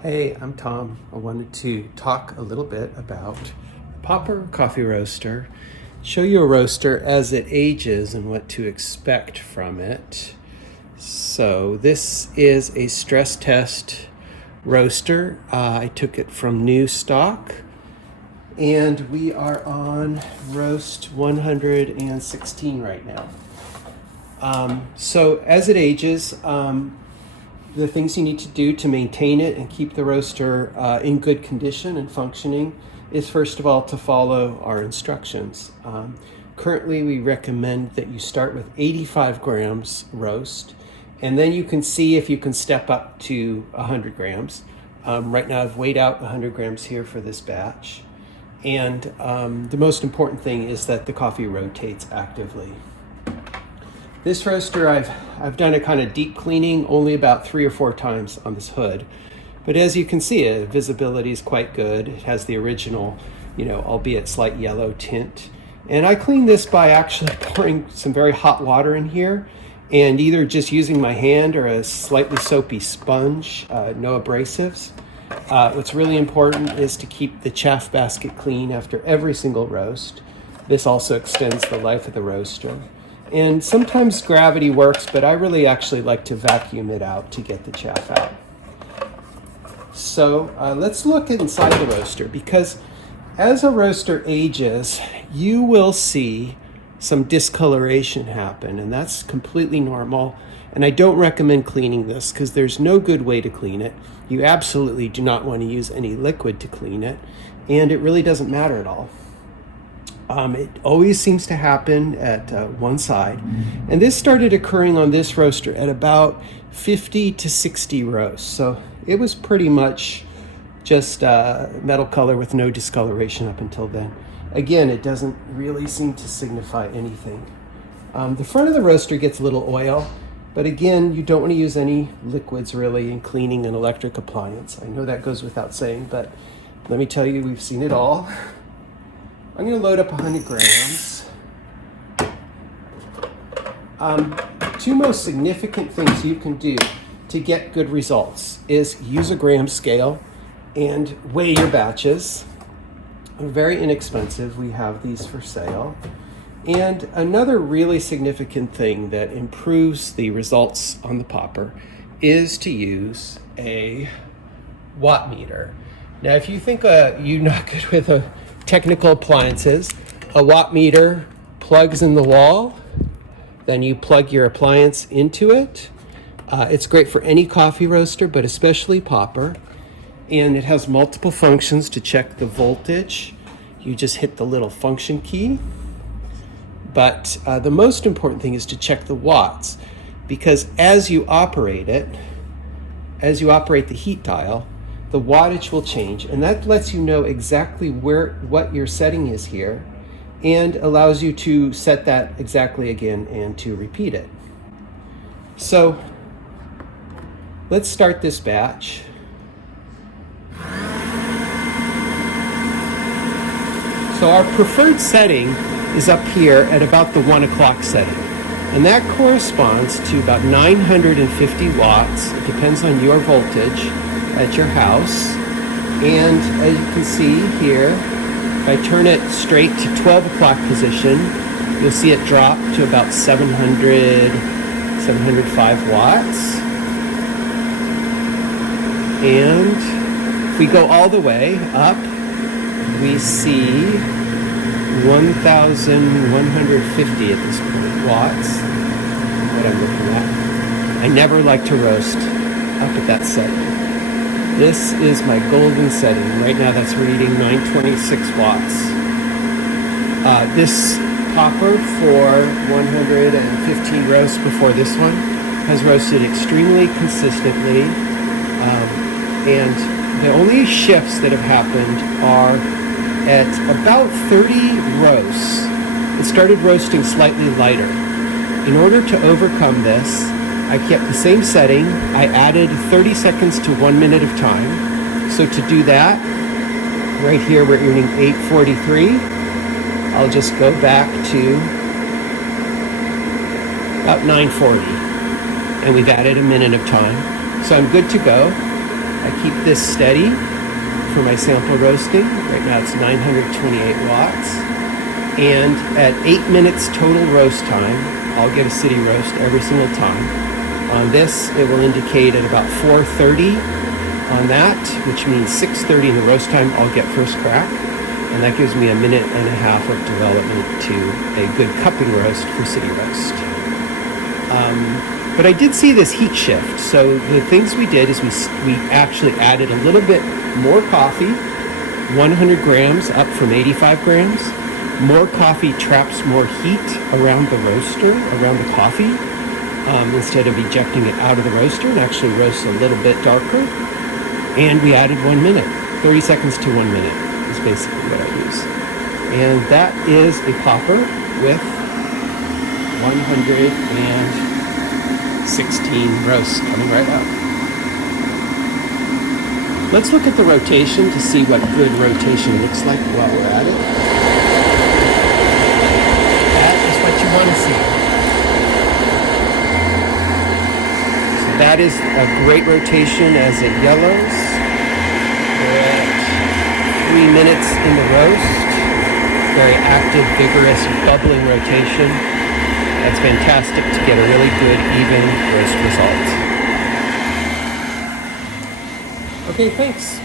Hey, I'm Tom. I wanted to talk a little bit about Popper Coffee Roaster, show you a roaster as it ages and what to expect from it. So this is a stress test roaster. I took it from new stock and we are on roast 116 right now. So as it ages, the things you need to do to maintain it and keep the roaster in good condition and functioning is, first of all, to follow our instructions. Currently, we recommend that you start with 85 grams roast, and then you can see if you can step up to 100 grams. Right now, I've weighed out 100 grams here for this batch. And the most important thing is that the coffee rotates actively. This roaster, I've done a kind of deep cleaning only about 3 or 4 times on this hood. But as you can see, visibility is quite good. It has the original, albeit slight yellow tint. And I cleaned this by actually pouring some very hot water in here and either just using my hand or a slightly soapy sponge, no abrasives. What's really important is to keep the chaff basket clean after every single roast. This also extends the life of the roaster. And sometimes gravity works, but I really actually like to vacuum it out to get the chaff out. So let's look inside the roaster, because as a roaster ages, you will see some discoloration happen, and that's completely normal. And I don't recommend cleaning this because there's no good way to clean it. You absolutely do not want to use any liquid to clean it, and it really doesn't matter at all. It always seems to happen at one side. And this started occurring on this roaster at about 50 to 60 roasts. So it was pretty much just metal color with no discoloration up until then. Again, it doesn't really seem to signify anything. The front of the roaster gets a little oil, but again, you don't want to use any liquids really in cleaning an electric appliance. I know that goes without saying, but let me tell you, we've seen it all. I'm going to load up 100 grams. Two most significant things you can do to get good results is use a gram scale and weigh your batches. They're very inexpensive. We have these for sale. And another really significant thing that improves the results on the popper is to use a watt meter. Now, if you think you're not good with technical appliances, a watt meter plugs in the wall, then you plug your appliance into it. It's great for any coffee roaster, but especially popper. And it has multiple functions to check the voltage. You just hit the little function key. But the most important thing is to check the watts, because as you operate the heat dial, the wattage will change, and that lets you know exactly what your setting is here and allows you to set that exactly again and to repeat it. So let's start this batch. So our preferred setting is up here at about the 1 o'clock setting, and that corresponds to about 950 watts. It depends on your voltage at your house. And as you can see here, if I turn it straight to 12 o'clock position, you'll see it drop to about 705 watts. And if we go all the way up, we see 1,150 at this point watts, what I'm looking at. I never like to roast up at that setting. This is my golden setting. Right now that's reading 926 watts. This popper for 115 roasts before this one has roasted extremely consistently. And the only shifts that have happened are at about 30 roasts. It started roasting slightly lighter. In order to overcome this, I kept the same setting. I added 30 seconds to 1 minute of time. So to do that, right here we're earning 843. I'll just go back to about 940. And we've added a minute of time. So I'm good to go. I keep this steady for my sample roasting. Right now it's 928 watts. And at 8 minutes total roast time, I'll get a city roast every single time. On this, it will indicate at about 4:30 on that, which means 6:30 in the roast time, I'll get first crack. And that gives me a minute and a half of development to a good cupping roast for city roast. But I did see this heat shift. So the things we did is we actually added a little bit more coffee, 100 grams up from 85 grams. More coffee traps more heat around the roaster, around the coffee, instead of ejecting it out of the roaster, and actually roasts a little bit darker. And we added 1 minute, 30 seconds to 1 minute is basically what I use. And that is a popper with 116 roasts coming right out. Let's look at the rotation to see what good rotation looks like while we're at it. That is what you want to see. So that is a great rotation as it yellows. We're at 3 minutes in the roast. Very active, vigorous, bubbling rotation. That's fantastic to get a really good, even roast result. Okay, thanks.